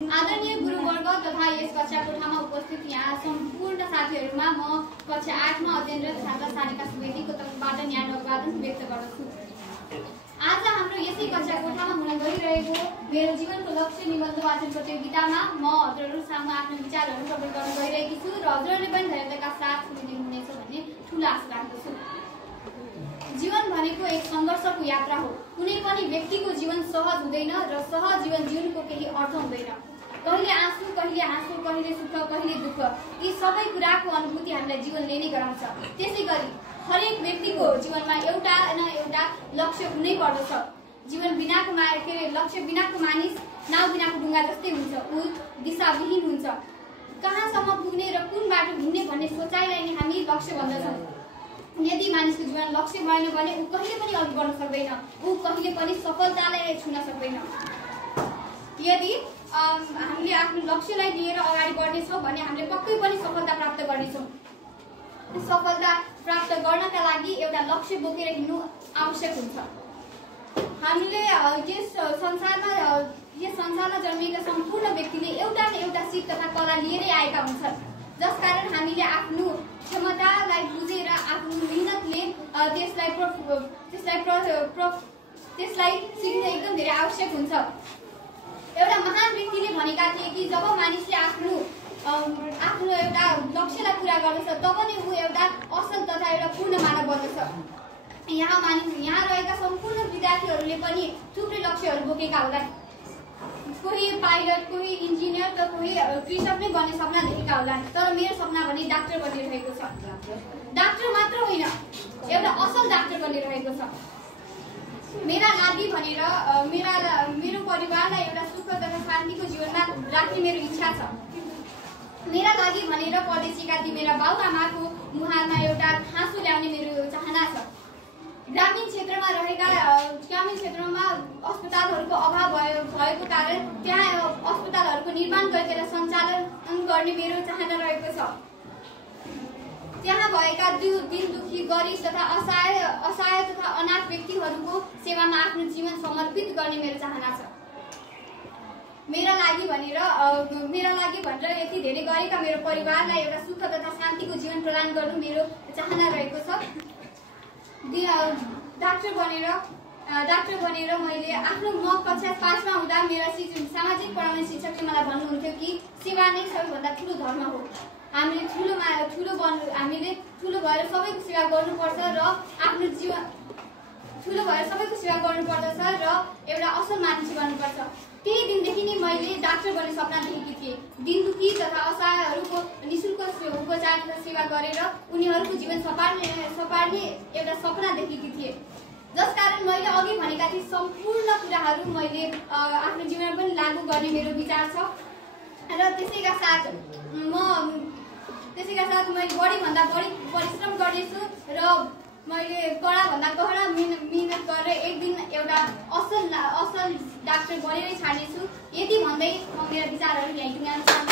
आदरणीय गुरुवर्ग तथा यस कक्षा कोठामा उपस्थित यहाँ सम्पूर्ण साथीहरुमा म कक्षा 8 मा अध्ययनरत छात्र सानिका सुवेदीको तर्फबाट यहाँ अभिवादन व्यक्त गर्दछु। आज हाम्रो यसै कक्षा कोठामा हुन गइरहेको मेरो जीवनको लक्ष्य निबन्ध वाचन प्रतियोगितामा म हजुरहरु सामु आफ्नो विचारहरु प्रकट गर्न गइरहेकी छु र हजुरहरुले पनि धैर्यताका साथ सुनिदिनु हुनेछ भन्ने ठूलो आशा राख्दछु। जीवन भनेको एक संघर्षको यात्रा हो। कुनै पनि व्यक्तिको जीवन सहज हुँदैन र सहज जीवन जिउनुको केही अर्थ हुँदैन। कहिले आँसु, कहिले हाँसो, कहिले सुख, कहिले दुःख, यी सबै कुराको अनुभूति हामीलाई जीवनले नै गराउँछ। त्यसैगरी हरेक व्यक्तिको जीवनमा एउटा न एउटा लक्ष्य हुनै पर्दछ। जीवन बिनाको लक्ष्य बिनाको मानिस नाउ बिनाको डुङ्गा जस्तै हुन्छ। ऊ दिशाविहीन हुन्छ। कहाँसम्म पुग्ने र कुन बाटो हिँड्ने भन्ने सोचाइलाई नै हामी लक्ष्य भन्दछौँ। यदि मानिसको जीवन लक्ष्य भएन भने ऊ कहिले पनि अघि बढ्न सक्दैन। ऊ कहिले पनि सफलतालाई छुन सक्दैन। यदि हामीले आफ्नो लक्ष्यलाई लिएर अगाडि बढ्नेछौँ भने हामीले पक्कै पनि सफलता प्राप्त गर्नेछौँ। सफलता प्राप्त गर्नका लागि एउटा लक्ष्य बोकेर हिँड्नु आवश्यक हुन्छ। हामीले यस संसारमा जन्मिएका सम्पूर्ण व्यक्तिले एउटा न एउटा सिप तथा कला लिएरै आएका हुन्छन्। जसकारण हामीले आफ्नो क्षमतालाई बुझेर आफ्नो मेहनतले त्यसलाई सिक्न एकदम धेरै आवश्यक हुन्छ। एउटा महान व्यक्तिले भनेका थिए कि जब मानिसले आफ्नो एउटा लक्ष्यलाई पूरा गर्दछ तब नै ऊ एउटा असल तथा एउटा पूर्ण मानव बन्दछ। यहाँ रहेका सम्पूर्ण विद्यार्थीहरूले पनि थुप्रै लक्ष्यहरू बोकेका होलान्। कोही पाइलट, कोही इन्जिनियर त कोही कृषक नै बन्ने सपना देखेका होलान्। तर मेरो सपना भने डाक्टर बनिरहेको छ। डाक्टर मात्र होइन, एउटा असल डाक्टर बनिरहेको छ। मेरा लागि भनेर मेरो परिवारलाई एउटा सुख तथा शान्तिको जीवनमा राख्ने मेरो इच्छा छ। मेरा लागि भनेर परदेशीका ती मेरा बाबुआमाको मुहारमा एउटा हाँसो ल्याउने मेरो चाहना छ। ग्रामीण क्षेत्रमा अस्पतालहरूको अभाव भएको कारण त्यहाँ अस्पतालहरूको निर्माण गरेर सञ्चालन गर्ने मेरो चाहना रहेको छ। त्यहाँ भएका दिन दुखी, गरिब तथा असहाय तथा अनाथ व्यक्तिहरूको सेवामा आफ्नो जीवन समर्पित गर्ने मेरो चाहना छ। मेरा लागि भनेर यति धेरै गरेका मेरो परिवारलाई एउटा सुख तथा शान्तिको जीवन प्रदान गर्नु मेरो चाहना रहेको छ। डाक्टर बनेर मैले म कक्षा 5 मा हुँदा मेरा सामाजिक पढाउने शिक्षकले मलाई भन्नुहुन्थ्यो कि सेवा नै सबैभन्दा ठुलो धर्म हो। हामीले ठुलो भएर सबैको सेवा गर्नुपर्छ र आफ्नो जीवन ठुलो भएर सबैको सेवा गर्नुपर्दछ र एउटा असल मानिस बन्नुपर्छ। त्यही दिनदेखि नै मैले डाक्टर बन्ने सपना देखेकी थिएँ। दिन दुखी तथा असहायहरूको निःशुल्क उपचार तथा सेवा गरेर उनीहरूको जीवन सपार्ने एउटा सपना देखेकी थिएँ। जसकारण मैले अघि भनेका थिएँ सम्पूर्ण कुराहरू मैले आफ्नो जीवनमा पनि लागू गर्ने मेरो विचार छ र त्यसैका साथ मैले बढीभन्दा बढी परिश्रम गर्नेछु र मैले कडाभन्दा कडा मेहनत गरेर एक दिन एउटा असल डाक्टर बनेरै छाड्नेछु। यति भन्दै म मेरा विचारहरू यहीँ टुङ्गाउन चाहन्छु।